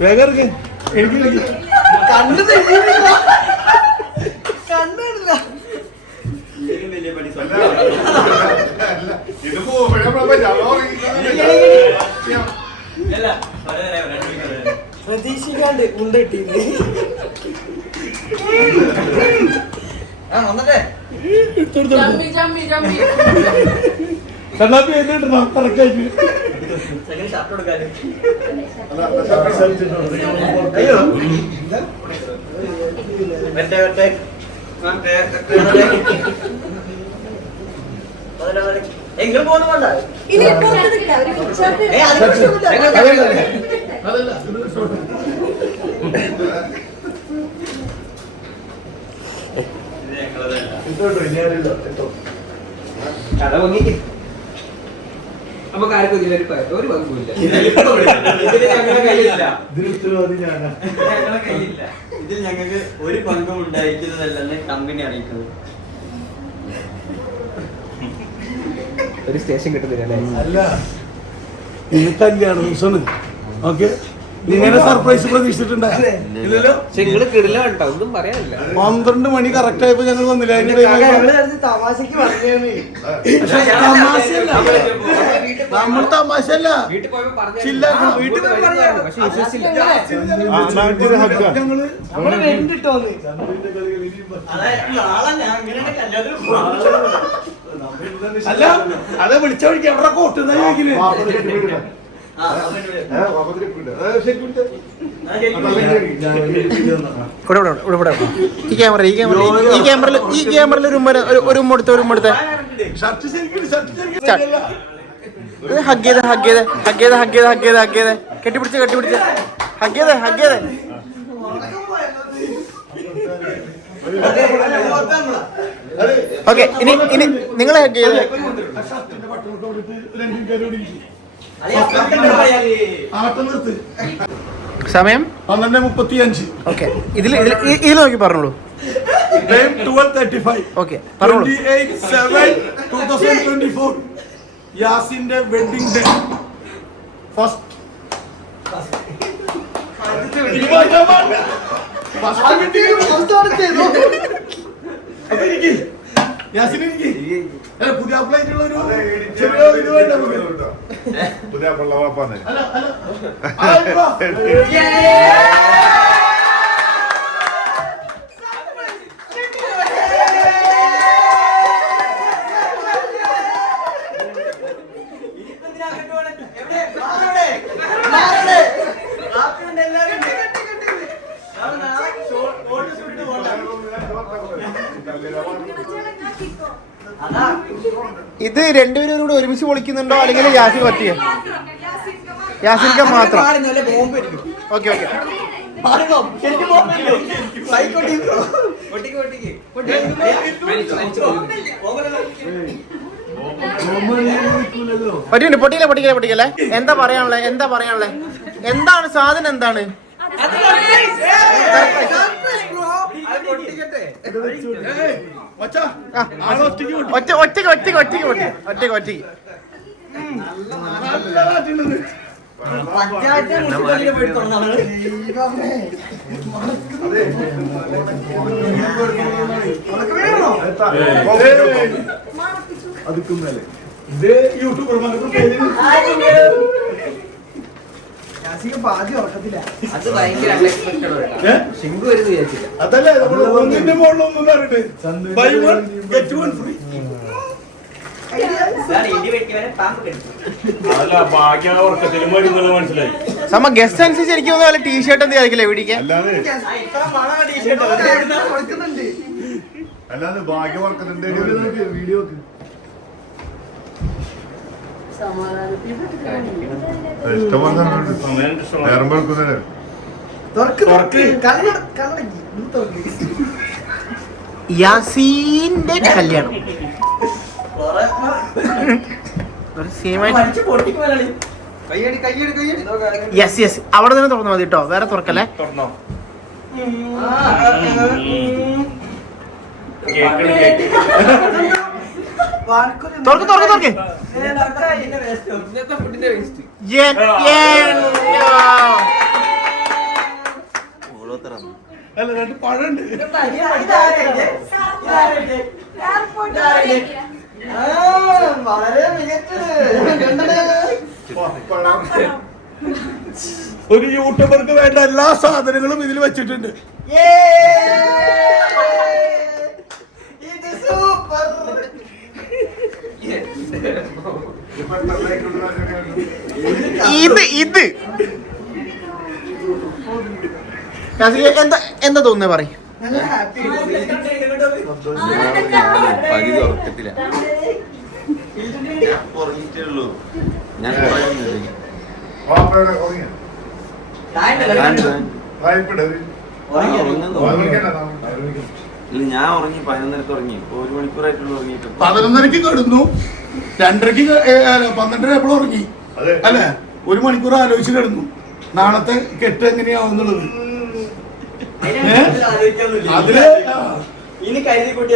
വേഗം പ്രതീക്ഷിക്കാണ്ട് ഉണ്ട കിട്ടിയില്ലേ കണ്ണാപ്പി എന്നിട്ടോ കറക്റ്റായിട്ട് എങ്ങനെ പോകുന്നുണ്ടോ കട ഭംഗി നമുക്ക് ആർക്കും ഒരു പങ്കുമില്ല. ഇതിൽ ഞങ്ങൾക്ക് ഒരു പങ്കും ഉണ്ടായിരിക്കുന്നതല്ലെന്ന് കമ്പനി അറിയിക്കുന്നത്. ഒരു സ്റ്റേഷൻ കിട്ടുന്നില്ല അല്ല ഇന്ന് കല്യാണ ദിവസമാണ്. ഓക്കെ ഇങ്ങനെ സർപ്രൈസ് പ്രതീക്ഷിച്ചിട്ടുണ്ടല്ലോ. നിങ്ങള് കിടില കേട്ടോ, ഒന്നും പറയാനില്ല. 12 മണി കറക്റ്റ് ആയപ്പോ ഞങ്ങൾ വന്നില്ല. തമാശക്ക് പറഞ്ഞേ നമ്മൾ തമാശല്ല അല്ല അതെ വിളിച്ച വഴിക്ക് എവിടെ കോട്ടുന്ന ചോദിക്കുന്നത്. ഈ ക്യാമറയിൽ ഒരു ഉമ്മടുത്ത ഹഗ് ചെയ്ത് കെട്ടിപ്പിടിച്ച് ഹഗ് ചെയ്ത് ഓക്കെ. ഇനി നിങ്ങളെ ഹഗ് ചെയ്ത് സമയം 12:35. ഓക്കെ. ഇതിൽ നോക്കി പറഞ്ഞോളൂ. 12:35. ഓക്കെ പറഞ്ഞോളൂ. 28/7/2024 യാസിന്റെ വെഡിങ് ഡേ. ഫസ്റ്റ് പുതിയ അപ്ലൈറ്റുള്ള ഒരു ചെറിയ ഇത് വേണ്ട പുതിയ ഇത് രണ്ടുപേരും കൂടെ ഒരുമിച്ച് പൊളിക്കുന്നുണ്ടോ അല്ലെങ്കിൽ യാസിൻ പറ്റിയോ? യാസിൻക്ക് മാത്രം. Okay okay. പൊട്ടിക്കല്ലേ. എന്താ പറയാനുള്ളേ? എന്താണ് സാധനം? എന്താണ് ഒറ്റയ്ക്ക് അതല്ലേ ഒന്നിന്റെ മുകളിലൊന്നും ബൈ 1 get 1 ഫ്രീ. സമ ഗസ്റ്റ് അനുസരിച്ചിരിക്കും. ടീഷർട്ട് എന്ത് ആയിരിക്കില്ലേ വീടിക്ക്? അല്ലാതെ ഭാഗ്യവർക്കുന്നുണ്ട് വീഡിയോ യാസീന്റെ കല്യാണം യെസ് യെസ്, അവിടെ തന്നെ തുറന്നു മതി കേട്ടോ, വേറെ തുറക്കല്ലേ. തുറന്നോ തുറക്ക് തുറക്ക് തുറക്ക്. അല്ല, രണ്ട് പഴമുണ്ട്. വളരെ മികച്ചത്. ഒരു യൂട്യൂബർക്ക് വേണ്ട എല്ലാ സാധനങ്ങളും ഇതിൽ വെച്ചിട്ടുണ്ട്. ഇത് സൂപ്പർ. ഇത് എന്താ എന്താ തോന്നുന്നേ പറയും. പകുതി ഉറക്കത്തില്ല. ഞാൻ ഉറങ്ങിയിട്ടുള്ളൂ. ഞാൻ ഞാൻ ഉറങ്ങി 11:30 ഉറങ്ങി. 1 മണിക്കൂറായിട്ടുള്ളൂ ഉറങ്ങിയിട്ട്. 11:30 കിടന്നു, 2:30 12:30 എപ്പോഴും ഉറങ്ങി അല്ലെ. 1 മണിക്കൂർ ആലോചിച്ച് കിടന്നു നാളത്തെ കെട്ട് എങ്ങനെയാവുന്നുള്ളത്. അതില് ഇനി കരുതി കൂട്ടി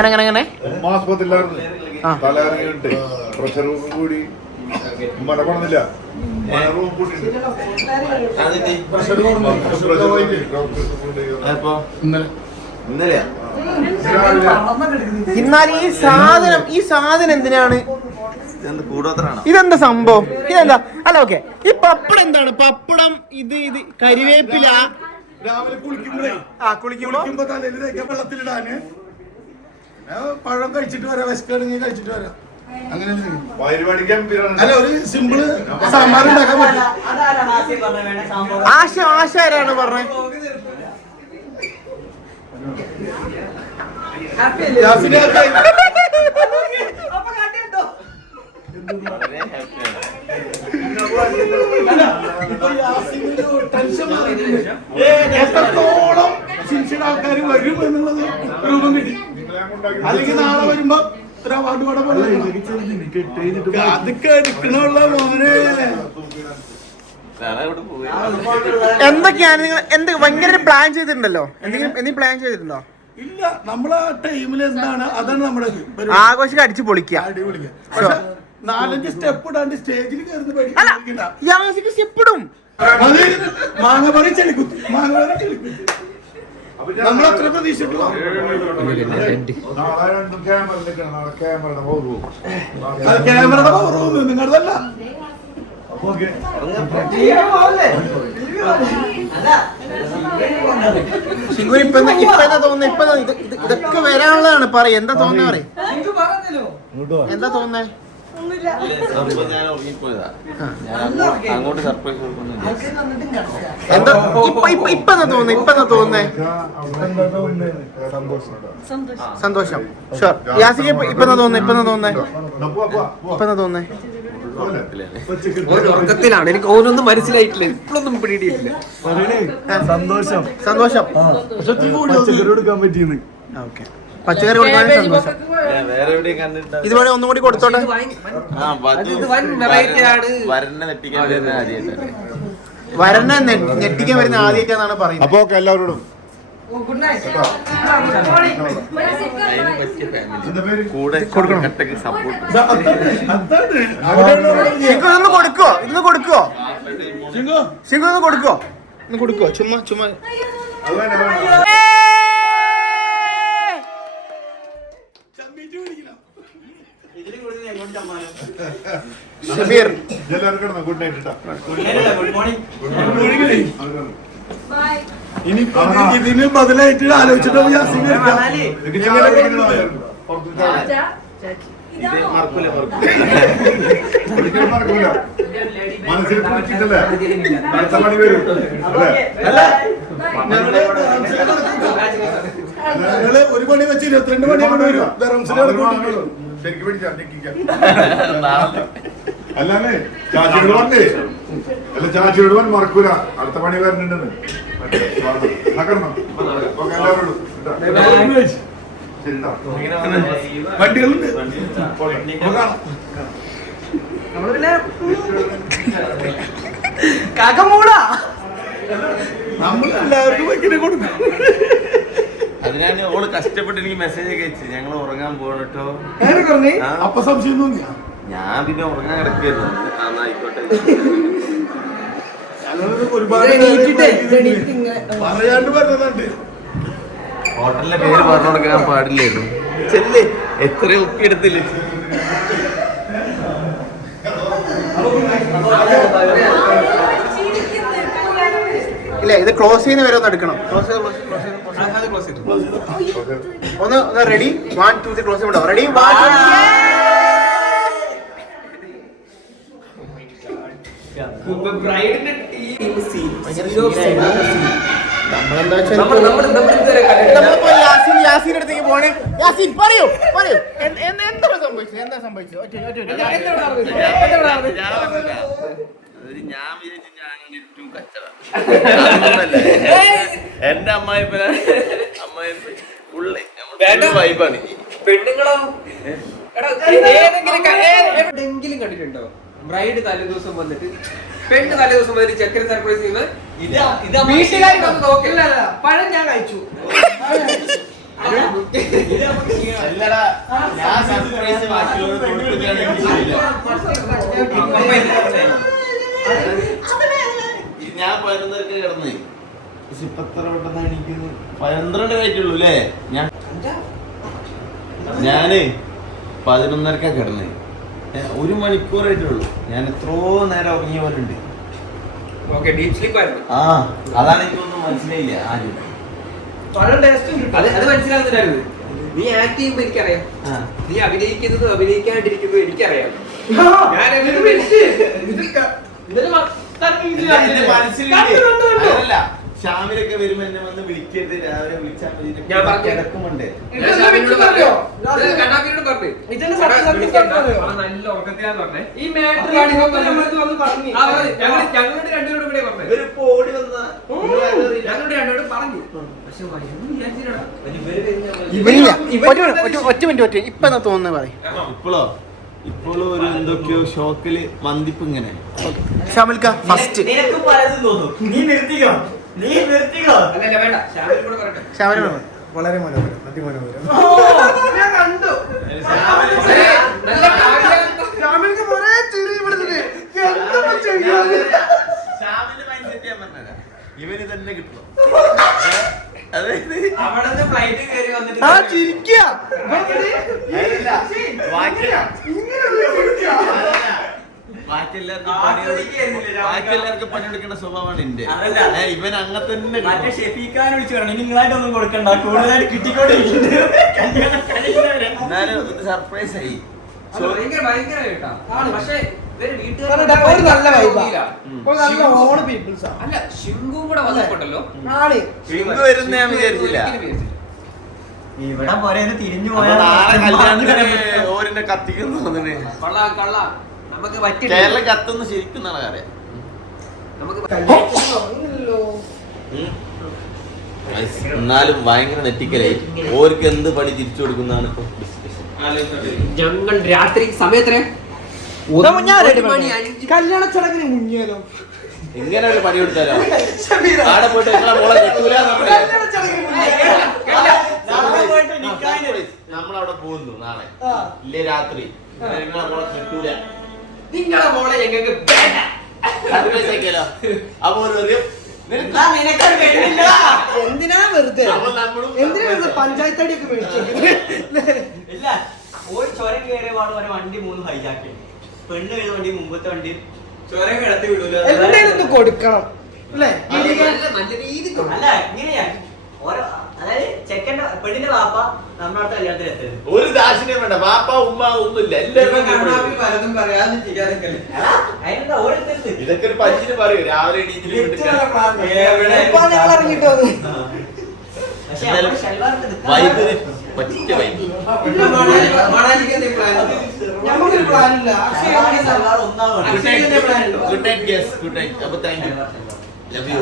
എങ്ങനെ ആസ്പത്രിയിലായിരുന്നു, തലയിറങ്ങിയിട്ട് പ്രഷർ കൂടി മലപ്പണന്നില്ല. ഇന്നലെയാ. എന്നാൽ ഈ സാധനം എന്തിനാണ്? കൂടോത്രാണോ? ഇതെന്താ സംഭവം? ഇതെന്താ? അല്ല ഓക്കെ, ഈ പപ്പടം എന്താണ്? പപ്പടം ഇത് കരിവേപ്പില. രാവിലെ കുളിക്കുമ്പോഴേ കുളിക്കുമ്പോ തലയിൽ തേക്കാൻ വെള്ളത്തിലിടാന്. പഴം കഴിച്ചിട്ട് വരാം, വിശക്കാണെങ്കിൽ കഴിച്ചിട്ട് വരാം. അങ്ങനെ അല്ല, ഒരു സിമ്പിള് സാമ്പാർ ഉണ്ടാക്കാൻ പറ്റും. ആശ ആരാണ് പറഞ്ഞത്? എത്രത്തോളം ശിക്ഷണ ആൾക്കാർ വരും എന്നുള്ളത് രൂപം കിട്ടി. അല്ലെങ്കിൽ നാളെ വരുമ്പോ ഇത്ര അവാർഡ് പടം പോലെ അതൊക്കെ എടുക്കണുള്ള മോനെ. എന്തൊക്കെയാണ് നിങ്ങൾ ഭയങ്കര പ്ലാൻ ചെയ്തിട്ടുണ്ടല്ലോ? എന്തെങ്കിലും പ്ലാൻ ചെയ്തിട്ടുണ്ടോ? ഇല്ല, നമ്മളെ ടൈമിൽ എന്താണ് അതാണ് നമ്മുടെ ആഘോഷം അടിച്ചു പൊളിക്കുക. അടിപൊളിക്കുക. പക്ഷെ 4-5 സ്റ്റെപ്പ് ഇടാണ്ട് സ്റ്റേജിൽ കയറുന്ന സ്റ്റെപ്പ് ഇടും. മാങ്ങപറി ചെളിക്കുത്തി, മാങ്ങപറി ചെളിക്കുത്തി. നമ്മളത്ര പ്രതീക്ഷിച്ചു. ക്യാമറയുടെ പവർ നിങ്ങളുടേതല്ല. ഇതൊക്കെ വരാനുള്ളതാണ്. പറയും എന്താ തോന്നുന്നത്? പറയും എന്താ തോന്നുന്നേ? അങ്ങോട്ട് സർപ്രൈസ് കൊടുക്കുന്നു. എന്താ ഇപ്പൊ തോന്നുന്നേ? സന്തോഷം. ഷുവർ. യാസിക്ക് ഇപ്പൊ തോന്നുന്നേ? ഉറക്കത്തിലാണ്, എനിക്ക് ഓനൊന്നും മനസ്സിലായിട്ടില്ല, ഇപ്പോഴൊന്നും പിടിയിട്ടില്ല. സന്തോഷം. പച്ചക്കറി കൊടുക്കാൻ സന്തോഷം. ഇതുവരെ ഒന്നും കൂടി കൊടുത്തോട്ടെ. വരനെ ഞെട്ടിക്കാൻ വരുന്ന ആദ്യമായിട്ടാണ് പറയുന്നത്. അപ്പൊ എല്ലാവരോടും ഇതൊന്ന് കൊടുക്കുവോ? ചുമ്മാ ഷബീർ ഗുഡ് നൈറ്റ്. ഇനി ഇതിന് ബദലായിട്ട് ആലോചിച്ചിട്ടോ മനസ്സിൽ കുടിച്ചിട്ടല്ലേ അടുത്ത പണി വരും അല്ലേ. ഒരു പണി വെച്ച് 22 പണി വരും. ശരിക്കും അല്ലാന്നേ ചാച്ചിയോട് പറഞ്ഞേ, അല്ല ചാച്ചിയോട് പറഞ്ഞ് മറക്കൂല, അടുത്ത പണി വരണുണ്ടെന്ന്. എല്ലാവരോടും വണ്ടികളുണ്ട്. നോക്കാം. നമ്മള് പിന്നെ കാക്കമൂടാ നമ്മളെല്ലാവർക്കും ഇങ്ങനെ കൊടുക്കും. അതിനാണ് ഓള് കഷ്ടപ്പെട്ട് എനിക്ക് മെസ്സേജ് ഒക്കെ അയച്ചു ഞങ്ങൾ ഉറങ്ങാൻ പോകണട്ടോ. അപ്പൊ സംശയം തോന്നിയാ ഞാൻ പിന്നെ ഉറങ്ങാൻ കിടക്കായിരുന്നു. ആയിക്കോട്ടെ ഒരുപാട് പറയാണ്ട് പറഞ്ഞതുണ്ട്. ഹോട്ടലിന്റെ പേര് പറഞ്ഞു കൊടുക്കാൻ പാടില്ലായിരുന്നു. ചെല്ലേ എത്ര ഉപ്പി എടുത്തില്ലേ. ഇല്ല ഇത് ക്ലോസ് ചെയ്യുന്ന വരെ ഒന്ന് എടുക്കണം. ഒന്ന് റെഡി 1 2 3 ക്ലോസ് ചെയ്യണ്ടോ? റെഡി നമ്മളെന്താ വെച്ചാൽ നമ്മളിപ്പോ യാസീന്റെ അടുത്തേക്ക് പോണേ. യാസീൻ പറയൂ എന്താ സംഭവിച്ചത്? ഞാൻ വിചാരിച്ചു ഞാനാണ് ഏറ്റവും കച്ചറ. എന്റെ അമ്മായി വൈബാണ്. പെണ്ണുങ്ങളോ എവിടെങ്കിലും കണ്ടിട്ടുണ്ടോ ബ്രൈഡ് തലേദിവസം വന്നിട്ട് പെണ്ണ് തലേദിവസം വന്നിട്ട് ചെക്കൻ സർപ്രൈസ് ചെയ്യുന്നത്? വീട്ടുകാരി വന്ന് നോക്കില്ല. പഴം ഞാൻ കഴിച്ചു. ഞാൻ 11 കിടന്ന് ഇപ്പത്ര പെട്ടെന്ന് എണീക്കുന്നു. 12 കഴിഞ്ഞുള്ളൂ അല്ലേ? ഞാന് 11:30 കിടന്ന് 1 മണിക്കൂറായിട്ടുള്ളൂ. ഞാൻ എത്രയോ നേരം ഉറങ്ങിയ പോലെ ഉണ്ട്. ആ അതാണ് എനിക്കൊന്നും മനസ്സിലായില്ല ആരും. അത് മനസ്സിലാകുന്നുണ്ടായിരുന്നു. നീ ആക്ട് ചെയ്യുമ്പോ എനിക്കറിയാം. നീ അഭിനയിക്കുന്നതും അഭിനയിക്കാണ്ടിരിക്കുന്നതും എനിക്കറിയാം. ഞാൻ ഷാമിലൊക്കെ വരുമ്പോ എന്നെ വന്ന് വിളിക്കരുത്. രാവിലെ വിളിച്ചാൽ കിടക്കുമുണ്ട്. നല്ല ഉറക്കത്തിലാന്ന് പറഞ്ഞേ. ഈ ഞങ്ങളുടെ രണ്ടുപേരോട് കൂടെ പറഞ്ഞേ. ഓടി വന്ന ഞങ്ങളുടെ രണ്ടുപേരോട് പറഞ്ഞു. പക്ഷെ ഒറ്റ മിനിറ്റ് ഇപ്പൊ എന്താ തോന്നുന്നത് പറയും. ഇപ്പോഴും ഒരു എന്തൊക്കെയോ ഷോക്കില് മന്ദിപ്പ് ഇങ്ങനെ. ഷാമിൽക്ക ഫസ്റ്റ് ഷാമിൽ വളരെ മനോഹരം, അതിമനോഹരം. ഇവന് തന്നെ കിട്ടും. ബാക്കി എല്ലാവർക്കും പണിയെടുക്കേണ്ട സ്വഭാവമാണ് എന്റെ. ഇവൻ അങ്ങനെ തന്നെ. ഷെഫീഖാനെ വിളിച്ചു പറഞ്ഞു നിങ്ങളായിട്ടൊന്നും കൊടുക്കണ്ട, കൂടുതലായിട്ട് കിട്ടിക്കൊണ്ടിരിക്കുന്നത്. എന്നാലും സർപ്രൈസ് ആയി. അല്ല ശിങ്കും കൂടെ വന്നപ്പോട്ടല്ലോ വരുന്ന ഞാൻ വിചാരിച്ചില്ല. ഇവിടെ പോരെ തിരിഞ്ഞു ഓരിനെ കത്തിക്കുന്നു തോന്നുന്നു. കള്ള നമുക്ക് പറ്റില്ല. കേരളം കത്തുന്ന ശരിക്കും എന്നാണ് അറിയാം. നമുക്ക് എന്നാലും ഭയങ്കര നെറ്റിക്കലായി. ഓർക്ക് എന്ത് പണി തിരിച്ചു കൊടുക്കുന്നതാണ് ഇപ്പൊ ഞങ്ങൾ രാത്രി സമയത്തിന് കല്യാണ ചടങ്ങിന് മുങ്ങിയാലോ? ഇങ്ങനെ ഒരു പണി കൊടുത്താലോ? ആടെ പോയിട്ട് നിങ്ങളെ മോളെ കെട്ടൂല. നമ്മളവിടെ പോകുന്നു നാളെ ഇല്ലേ രാത്രി. നിങ്ങളെ മോളെ കെട്ടൂല. നിങ്ങളെ മോളെ ഞങ്ങൾക്ക് വേണ്ട. അപ്പൊ എന്തിനാ വെറുതെ പഞ്ചായത്ത് അടിയൊക്കെ ഇല്ല. ഒരു ചുരം കയറിയ പാട് ഒരു വണ്ടി 3 ഹൈജാക്കി. പെണ്ണ് കഴിഞ്ഞ വണ്ടി മുമ്പത്തെ വണ്ടി ചുരം കിടത്തി വിടൂല. കൊടുക്കണം അല്ലേ? നല്ല രീതി അല്ല ഇങ്ങനെയാ ഓരോ, അതായത് ചെക്കന്റെ പെണ്ണിന്റെ വാപ്പ നമ്മുടെ അടുത്ത കല്യാണത്തിൽ എത്തരുത്. ഒരു ദാശിന്യം വേണ്ട. വാപ്പ ഉമ്മ ഒന്നുമില്ല. എല്ലാവരും പലതും പറയാതെ അതിനെന്താ ഓരോരുത്തരുത്. ഇതൊക്കെ ഒരു പഞ്ചിന് പറയൂ. രാവിലെ എണീറ്റിട്ട് വൈബിന് പറ്റിയ vibe. Good night guys. Good night. അപ്പൊ താങ്ക് യു. Love U.